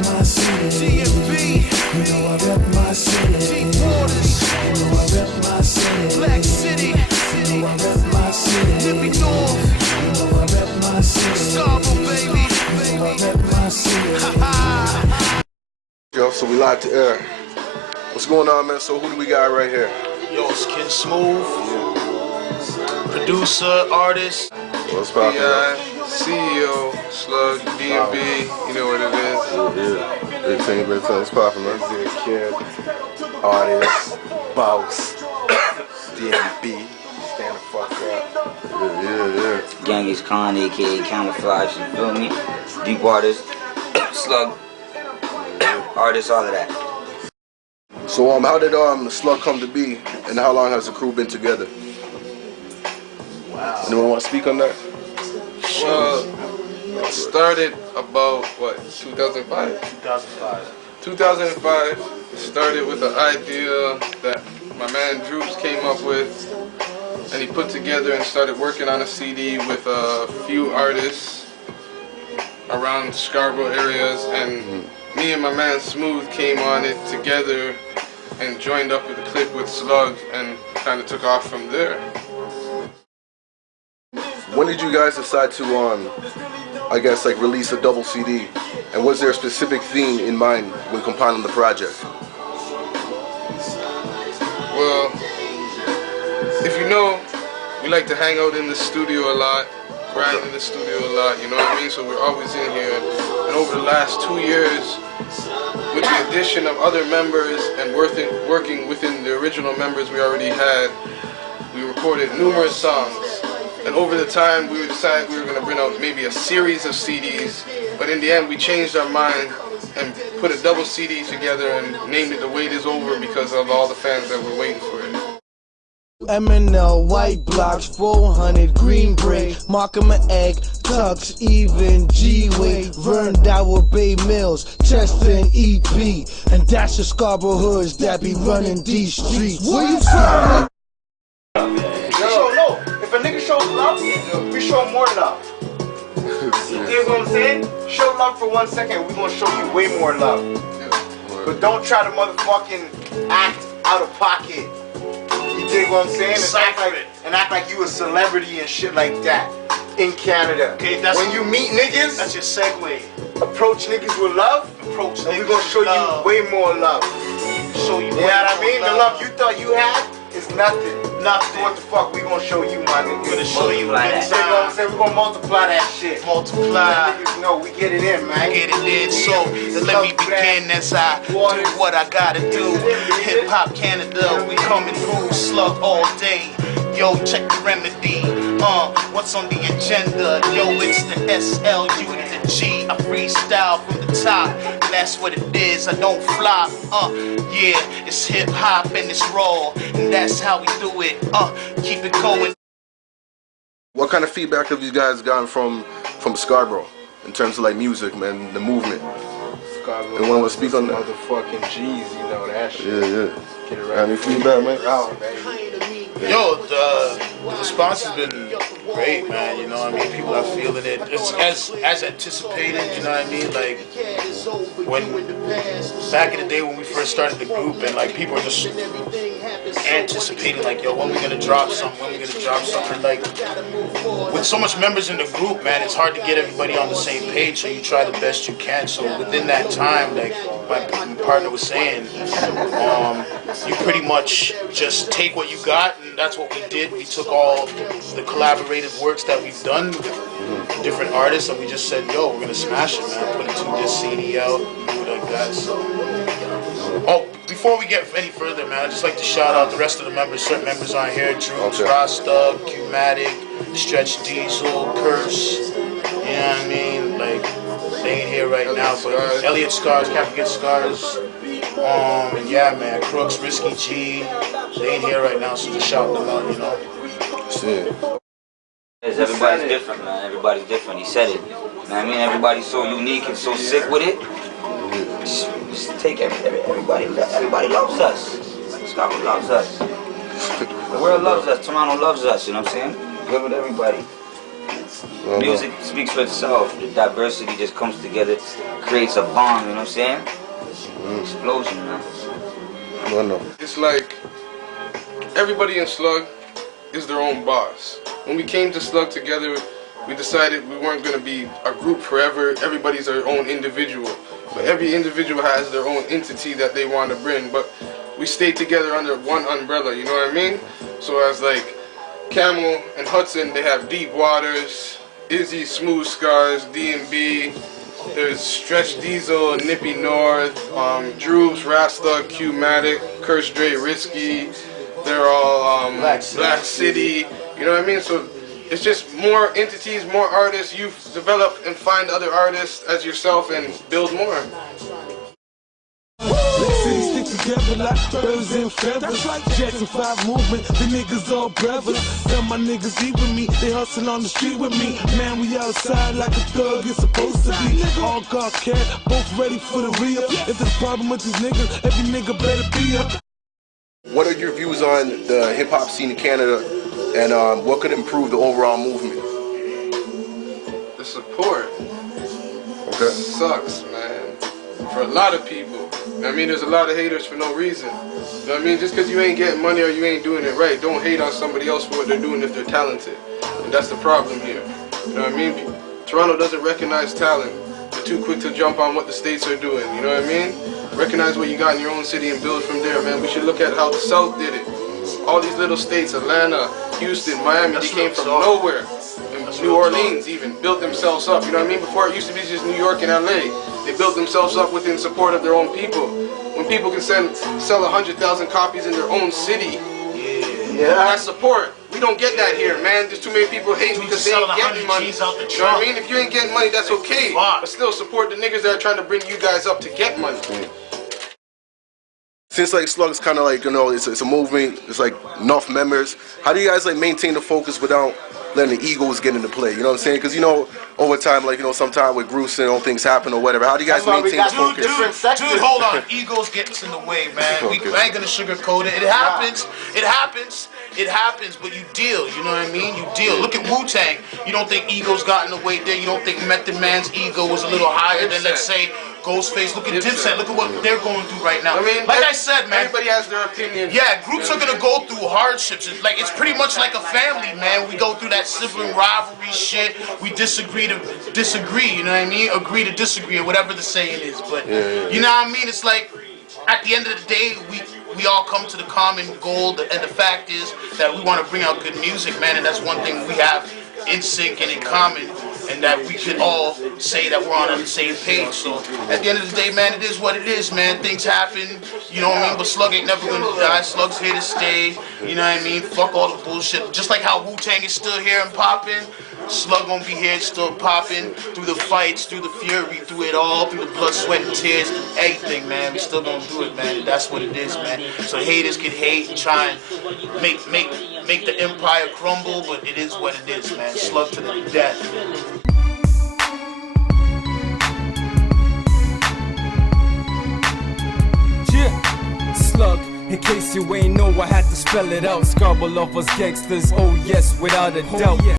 my city. DMB, You know I rep my city. T-Waters, You know I rep my city. Black City, You know I rep my city. Lippy North, You know I rep my city. Scarbrough, baby. You know I rep my city. Ha Yo, so we live to air. What's going on, man? So who do we got right here? Yo, it's Kid Smooth, producer, artist. What's poppin', man? CEO, S.L.U.G, DMB, you know what it is. Yeah. Big thing. What's poppin', man? Kid, artist, boss, DMB, stand the fuck up. Yeah. Genghis Khan, aka Camouflage, you feel me? Deep Waters, Slug, artists, all of that. So how did S.L.U.G come to be, and how long has the crew been together? Wow. Anyone want to speak on that? Well, it started about, what, 2005? 2005 started with the idea that my man Droops came up with, and he put together and started working on a CD with a few artists around Scarbrough areas, and me and my man Smooth came on it together and joined up with the clip with S.L.U.G and kind of took off from there. When did you guys decide to, I guess, like release a double CD? And was there a specific theme in mind when compiling the project? Well, if you know, we like to hang out in the studio a lot, grind in the studio a lot, you know what I mean? So we're always in here. And over the last 2 years, with the addition of other members and working within the original members we already had, we recorded numerous songs. And over the time, we decided we were going to bring out maybe a series of CDs, but in the end, we changed our mind and put a double CD together and named it The Wait Is Over because of all the fans that were waiting for it. M&L, White Blocks, 400, Green Bray, Markham and Egg, Tux, Even, G-Way, Vern, Dower, Bay Mills, Chester and EP, and Dash of Scarborough hoods that be running these streets. What you talking? No, if a nigga shows love, we show more love. You dig what I'm saying? Show love for 1 second, we gonna show you way more love. But don't try to motherfucking act out of pocket. You dig what I'm saying? And act like you a celebrity and shit like that in Canada. Okay, when you meet niggas, that's your segue. Approach niggas with love. Approach niggas. We gonna show you way more love. Show you. You know what I mean? The love you thought you had is nothing. Nothing. What the fuck we gonna show you, my nigga? We're gonna show you that. You know what I'm saying? We gonna multiply that shit. Multiply. Niggas know we get it in, man. Get it in. So let me begin as I do what I gotta do. Hip Hop Canada, we coming through. S.L.U.G all day. Yo, check the remedy. What's on the agenda? Yo, it's the S.L.U.G to the G. I freestyle from the top. That's what it is. I don't flop. Yeah, it's hip hop and it's raw, and that's how we do it. Keep it going. What kind of feedback have you guys gotten from Scarbrough in terms of like music, man, the movement? Scarbrough. Anyone want to speak on that? Motherfucking G's, you know that shit. Yeah. Get it right. Any feedback, man? Yo, the response has been great, man. You know what I mean? People are feeling it. It's as anticipated. You know what I mean? Like when back in the day when we first started the group, and like people were just anticipating, like, yo, when we gonna drop something? When we gonna drop something? Like with so much members in the group, man, it's hard to get everybody on the same page. So you try the best you can. So within that time, like my partner was saying, you pretty much just take what you got, and that's what we did. We took all the collaborative works that we've done with different artists, and we just said, yo, we're gonna smash it, man. Put it to this CD out, do it like that. So, before we get any further, man, I'd just like to shout out the rest of the members. Certain members on here: Droops, Rasta, Q-Matic, Stretch Diesel, Curse. You know what I mean? Like, they ain't here right now, but Elliot Scars, Can't Forget Scars. And yeah, man, Crooks, Risky G, they ain't here right now, so just shout them out, you know. Shit. Everybody's different, man. Everybody's different. He said it. You know what I mean? Everybody's so unique and so sick with it. Just take everybody. Everybody loves us. Scarbrough loves us. The world loves us. Toronto loves us. You know what I'm saying? Good with everybody. Music speaks for itself. The diversity just comes together, creates a bomb, you know what I'm saying? Explosion, man. It's like everybody in S.L.U.G is their own boss. When we came to S.L.U.G together, we decided we weren't going to be a group forever. Everybody's their own individual. But every individual has their own entity that they want to bring. But we stayed together under one umbrella, you know what I mean? So as like Camel and Hudson, they have Deep Waters, Izzy, Smooth Scars, D&B. There's Stretch Diesel, Nippy North, Droops, Rasta, Q-Matic, Curse Dre, Risky. They're all Black City. You know what I mean? So it's just more entities, more artists. You develop and find other artists as yourself and build more. Stick together like birds and feathers. Jackson 5 movement, the niggas all brothers. Tell my niggas eat with me, they hustle on the street with me. Man, we outside like a thug is supposed to be. All car cat, both ready for the re-up. If there's a problem with these niggas, every nigga better be up. What are your views on the hip-hop scene in Canada, and what could improve the overall movement? The support. Okay. Sucks, man. For a lot of people. I mean, there's a lot of haters for no reason. You know what I mean? Just because you ain't getting money or you ain't doing it right, don't hate on somebody else for what they're doing if they're talented. And that's the problem here. You know what I mean? Toronto doesn't recognize talent. They're too quick to jump on what the states are doing. You know what I mean? Recognize what you got in your own city and build from there, man. We should look at how the South did it. All these little states, Atlanta, Houston, Miami, they came from nowhere. And New Orleans even built themselves up. You know what I mean? Before it used to be just New York and LA. They built themselves up within support of their own people. When people can sell 100,000 copies in their own city, that's support. We don't get that here, man. There's too many people hating because they ain't getting money. You know what I mean? If you ain't getting money, that's okay. But still support the niggas that are trying to bring you guys up to get money. Since like S.L.U.G is kind of like, you know, it's a movement, it's like enough members, how do you guys like maintain the focus without letting the egos get into play? You know what I'm saying? Because, you know, over time, like, you know, sometimes with groups and things happen or whatever, how do you guys maintain the focus? Dude, hold on. Egos gets in the way, man. I ain't gonna sugarcoat it. It happens. It happens. It happens, but you deal. You know what I mean? You deal. Look at Wu-Tang. You don't think egos got in the way there? You don't think Method Man's ego was a little higher than, let's say, Ghostface? Look at Dipset. Look at what they're going through right now. I mean, like I said, man. Everybody has their opinion. Yeah, groups are gonna go through hardships. It's pretty much like a family, man. We go through that sibling rivalry shit. We disagree to disagree. You know what I mean? Agree to disagree, or whatever the saying is. But you know what I mean? It's like at the end of the day, we all come to the common goal, and the fact is that we want to bring out good music, man. And that's one thing we have in sync and in common, and that we could all say that we're on the same page. So at the end of the day, man, it is what it is, man. Things happen, you know what I mean? But S.L.U.G ain't never gonna die. S.L.U.G's here to stay, you know what I mean? Fuck all the bullshit. Just like how Wu-Tang is still here and popping, S.L.U.G gonna be here still popping through the fights, through the fury, through it all, through the blood, sweat, and tears, everything, man. We still gonna do it, man. That's what it is, man. So haters can hate and try and make the empire crumble, but it is what it is, man. S.L.U.G to the death. S.L.U.G, in case you ain't know, I had to spell it out. Scarbrough lovers, gangsters, oh yes, without a doubt.